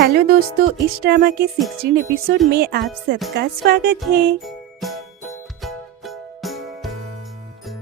Hello दोस्तों, इस drama के 16 एपिसोड में आप सबका स्वागत है।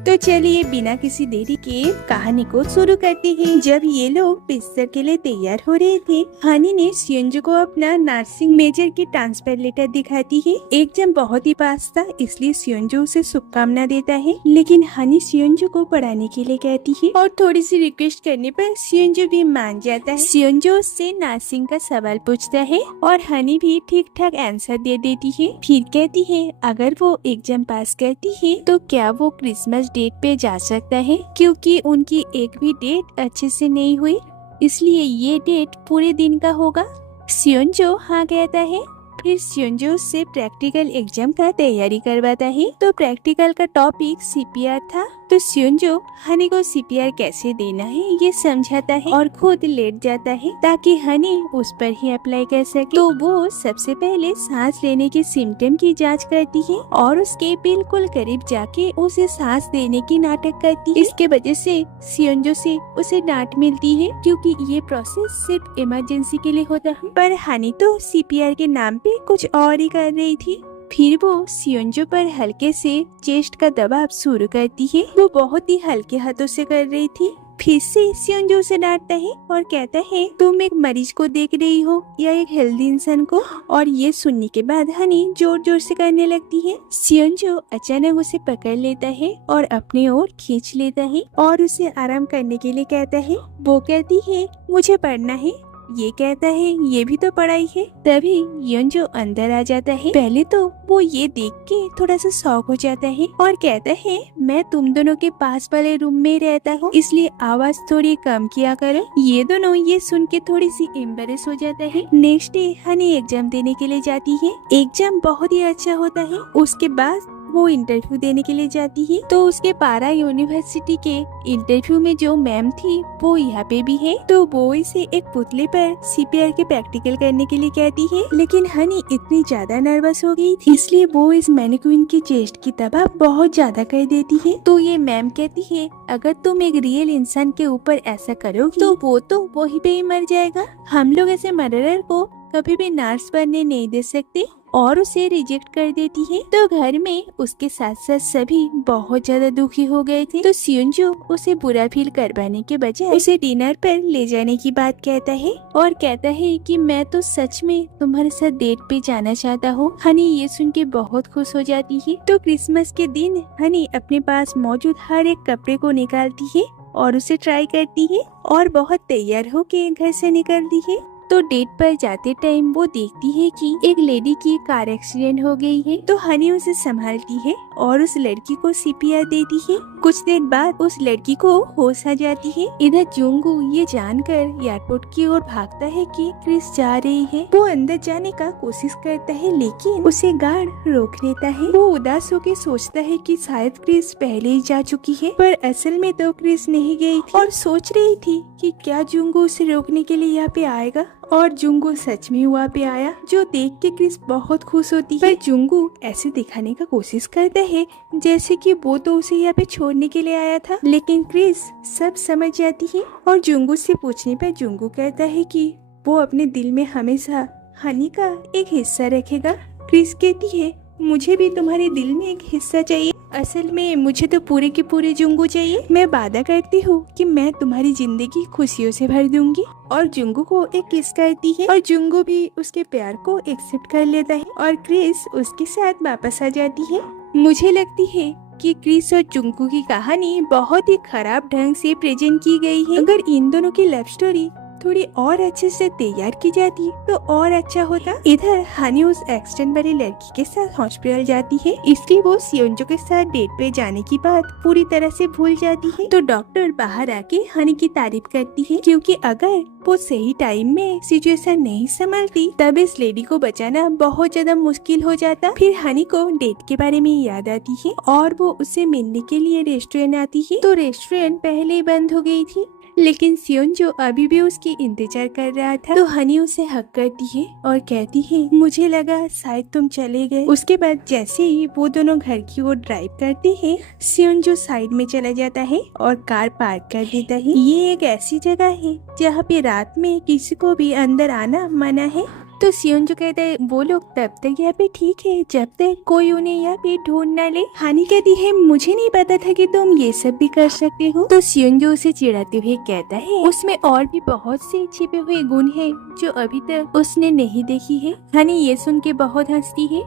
तो चलिए बिना किसी देरी के कहानी को शुरू करते हैं। जब ये लोग बिस्तर के लिए तैयार हो रहे थे, हनी ने सियोंजो को अपना नर्सिंग मेजर की ट्रांसफर लेटर दिखाती है। एग्जाम बहुत ही पास था, इसलिए सियोंजो उसे शुभकामना देता है, लेकिन हनी सियोंजो को पढ़ाने के लिए कहती है और थोड़ी सी रिक्वेस्ट करने पर सियोंजो भी मान जाता है। सियोंजो उससे नर्सिंग का सवाल पूछता है और हनी भी ठीक ठाक आंसर दे देती है। फिर कहती है अगर वो एग्जाम पास करती है तो क्या वो क्रिसमस डेट पे जा सकता है, क्योंकि उनकी एक भी डेट अच्छे से नहीं हुई, इसलिए ये डेट पूरे दिन का होगा। सियोंजो हाँ कहता है। फिर सियोंजो से प्रैक्टिकल एग्जाम का तैयारी करवाता है। तो प्रैक्टिकल का टॉपिक सीपीआर था। तो सियोंजो हनी को सीपीआर कैसे देना है ये समझाता है और खुद लेट जाता है ताकि हनी उस पर ही अप्लाई कर सके। तो वो सबसे पहले सांस लेने के सिम्टम की जांच करती है और उसके बिल्कुल करीब जाके उसे सांस देने की नाटक करती है। इसके वजह से सियोंजो से उसे डांट मिलती है, क्योंकि ये प्रोसेस सिर्फ इमरजेंसी के लिए होता है। पर हनी तो सीपीआर के नाम पे कुछ और ही कर रही थी। फिर वो सियोंजो पर हल्के से चेस्ट का दबाव शुरू करती है। वो बहुत ही हल्के हाथों से कर रही थी। फिर से सियोंजो उसे डांटता है और कहता है तुम एक मरीज को देख रही हो या एक हेल्दी इंसान को। और ये सुनने के बाद हनी जोर जोर से करने लगती है। सियोंजो अचानक उसे पकड़ लेता है और अपनी ओर खींच लेता है और उसे आराम करने के लिए कहता है। वो कहती है मुझे पढ़ना है। ये कहता है ये भी तो पढ़ाई है। तभी योंजो अंदर आ जाता है। पहले तो वो ये देख के थोड़ा सा शॉक हो जाता है और कहता है मैं तुम दोनों के पास वाले रूम में रहता हूँ, इसलिए आवाज थोड़ी कम किया करो। ये दोनों ये सुन के थोड़ी सी एम्बेरेस हो जाता है। नेक्स्ट डे हनी एग्जाम देने के लिए जाती है। एग्जाम बहुत ही अच्छा होता है। उसके बाद वो इंटरव्यू देने के लिए जाती है। तो उसके पारा यूनिवर्सिटी के इंटरव्यू में जो मैम थी वो यहाँ पे भी है। तो वो इसे एक पुतले पर सीपीआर के प्रैक्टिकल करने के लिए कहती है, लेकिन हनी इतनी ज्यादा नर्वस हो गई थी, इसलिए वो इस मैनिक्विन की चेस्ट की दबाव बहुत ज्यादा कर देती है। तो ये मैम कहती है अगर तुम एक रियल इंसान के ऊपर ऐसा करोगी तो वो तो वहीं पे ही मर जाएगा। हम लोग ऐसे मर्डरर को कभी भी नर्स बनने नहीं दे सकते, और उसे रिजेक्ट कर देती है। तो घर में उसके साथ साथ सभी बहुत ज्यादा दुखी हो गए थे। तो सियोंजो उसे बुरा फील करवाने के बजाय उसे डिनर पर ले जाने की बात कहता है और कहता है कि मैं तो सच में तुम्हारे साथ डेट पे जाना चाहता हूँ। हनी ये सुन के बहुत खुश हो जाती है। तो क्रिसमस के दिन हनी अपने पास मौजूद हर एक कपड़े को निकालती है और उसे ट्राई करती है और बहुत तैयार होके घर से निकलती है। तो डेट पर जाते टाइम वो देखती है कि एक लेडी की कार एक्सीडेंट हो गई है। तो हनी उसे संभालती है और उस लड़की को सीपीआर देती है। कुछ देर बाद उस लड़की को होश आ जाती है। इधर जुंगू ये जानकर एयरपोर्ट की ओर भागता है कि क्रिस जा रही है। वो अंदर जाने का कोशिश करता है, लेकिन उसे गार्ड रोक लेता है। वो उदास होकर सोचता है कि शायद क्रिस पहले ही जा चुकी है, पर असल में तो क्रिस नहीं गई थी और सोच रही थी कि क्या जुंगू उसे रोकने के लिए यहाँ पे आएगा। और जुंगू सच में वहाँ पे आया, जो देख के क्रिस बहुत खुश होती है। पर जुंगू ऐसे दिखाने का कोशिश करता है जैसे कि वो तो उसे यहाँ पे छोड़ने के लिए आया था, लेकिन क्रिस सब समझ जाती है और जुंगू से पूछने पर जुंगू कहता है कि वो अपने दिल में हमेशा हनी का एक हिस्सा रखेगा। क्रिस कहती है मुझे भी तुम्हारे दिल में एक हिस्सा चाहिए, असल में मुझे तो पूरे के पूरे जुंगू चाहिए। मैं वादा करती हूँ कि मैं तुम्हारी जिंदगी खुशियों से भर दूंगी। और जुंगू को एक किस करती है और जुंगू भी उसके प्यार को एक्सेप्ट कर लेता है और क्रिस उसके साथ वापस आ जाती है। मुझे लगती है कि क्रिस और जुंगू की कहानी बहुत ही खराब ढंग से प्रेजेंट की गई है। अगर इन दोनों की लव स्टोरी थोड़ी और अच्छे से तैयार की जाती तो और अच्छा होता। इधर हनी उस एक्सीडेंट वाली लड़की के साथ हॉस्पिटल जाती है, इसलिए वो सियोंजो के साथ डेट पे जाने की बात पूरी तरह से भूल जाती है। तो डॉक्टर बाहर आके हनी की तारीफ करती है, क्योंकि अगर वो सही टाइम में सिचुएशन नहीं संभालती तब इस लेडी को बचाना बहुत ज्यादा मुश्किल हो जाता। फिर हनी को डेट के बारे में याद आती है और वो उसे मिलने के लिए रेस्टोरेंट आती है। तो रेस्टोरेंट पहले ही बंद हो गई थी, लेकिन सियोन जो अभी भी उसकी इंतजार कर रहा था। तो हनी उसे हक करती है और कहती है मुझे लगा शायद तुम चले गए। उसके बाद जैसे ही वो दोनों घर की ओर ड्राइव करते हैं, सियोन जो साइड में चला जाता है और कार पार्क कर देता है। ये एक ऐसी जगह है जहाँ पे रात में किसी को भी अंदर आना मना है। तो सियोन जो कहता है वो लोग तब तक यहाँ पे ठीक है जब तक कोई उन्हें यहाँ पे ढूंढ ना ले। हानि कहती है मुझे नहीं पता था कि तुम ये सब भी कर सकते हो। तो सियोन जो उसे चिढ़ाते हुए कहता है उसमें और भी बहुत से छिपे हुए गुण हैं जो अभी तक उसने नहीं देखी है। हानि ये सुन के बहुत हंसती है।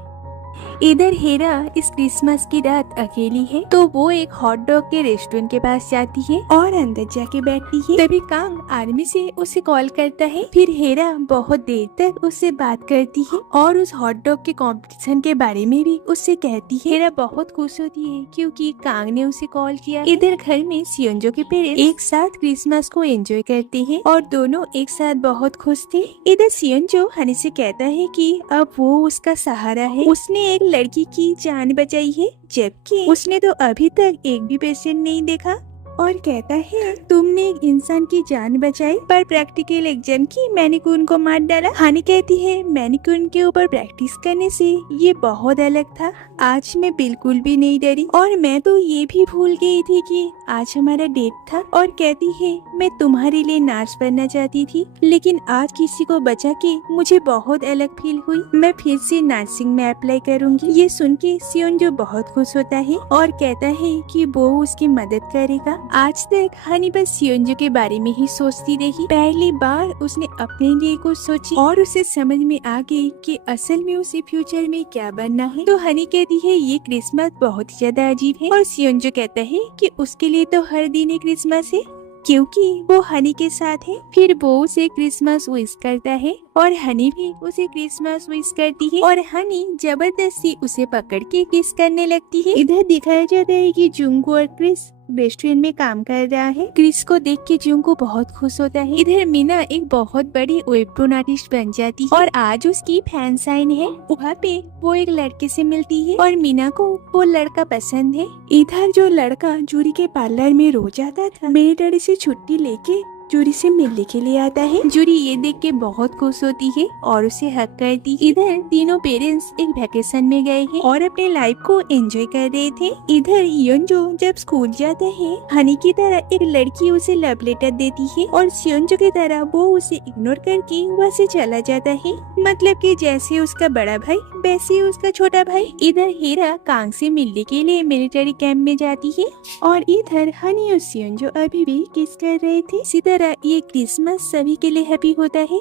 इधर हेरा इस क्रिसमस की रात अकेली है, तो वो एक हॉट डॉग के रेस्टोरेंट के पास जाती है और अंदर जाके बैठती है। तभी कांग आर्मी से उसे कॉल करता है। फिर हेरा बहुत देर तक उससे बात करती है और उस हॉट डॉग के कंपटीशन के बारे में भी उससे कहती है। हेरा बहुत खुश होती है क्योंकि कांग ने उसे कॉल किया। इधर घर में सियोंजो के पेरेंट्स एक साथ क्रिसमस को एंजॉय करते हैं और दोनों एक साथ बहुत खुश थे। इधर सियोंजो हनी से कहता है कि अब वो उसका सहारा है। उसने एक लड़की की जान बचाई है जबकि उसने तो अभी तक एक भी पेशेंट नहीं देखा। और कहता है तुमने एक इंसान की जान बचाई पर प्रैक्टिकल एग्जाम की मैनिक्यून को मार डाला। हानि कहती है मैनिक्यून के ऊपर प्रैक्टिस करने से ये बहुत अलग था। आज मैं बिल्कुल भी नहीं डरी और मैं तो ये भी भूल गई थी कि आज हमारा डेट था। और कहती है मैं तुम्हारे लिए नर्स बनना चाहती थी लेकिन आज किसी को बचा के मुझे बहुत अलग फील हुई। मैं फिर से नर्सिंग में अप्लाई करूंगी। ये सुन के सियोन जो बहुत खुश होता है और कहता है कि वो उसकी मदद करेगा। आज तक हनी बस सियोंजो के बारे में ही सोचती रही। पहली बार उसने अपने लिए कुछ सोची और उसे समझ में आ गई कि असल में उसे फ्यूचर में क्या बनना है। तो हनी कहती है ये क्रिसमस बहुत ही ज्यादा अजीब है और सियोंजो कहता है कि उसके लिए तो हर दिन ही क्रिसमस है क्योंकि वो हनी के साथ है। फिर वो उसे क्रिसमस विश करता है और हनी भी उसे क्रिसमस विश करती है और हनी जबरदस्ती उसे पकड़ के किस करने लगती है। इधर दिखाया जाता है कि जुंगू और क्रिस रेस्टोरेंट में काम कर रहा है। क्रिस को देख के जुंगू बहुत खुश होता है। इधर मीना एक बहुत बड़ी वेबटून आर्टिस्ट बन जाती है और आज उसकी फैन साइन है। वहाँ पे वो एक लड़के से मिलती है और मीना को वो लड़का पसंद है। इधर जो लड़का जूरी के पार्लर में रोज आता था मिलिट्री से छुट्टी लेके जूरी से मिलने के लिए आता है। जूरी ये देख के बहुत खुश होती है और उसे हक करती है। इधर तीनों पेरेंट्स एक वैकेशन में गए हैं और अपने लाइफ को एंजॉय कर रहे थे। इधर सियोंजो जब स्कूल जाता है हनी की तरह एक लड़की उसे लव लेटर देती है और सियोंजो की तरह वो उसे इग्नोर करके वहाँ से चला जाता है। मतलब कि जैसे उसका बड़ा भाई वैसे ही उसका छोटा भाई। इधर हीरा कांग से मिलने के लिए मिलिट्री कैंप में जाती है और इधर हनी और सियोंजो अभी भी किस कर रहे थे। इसी तरह ये क्रिसमस सभी के लिए हैप्पी होता है।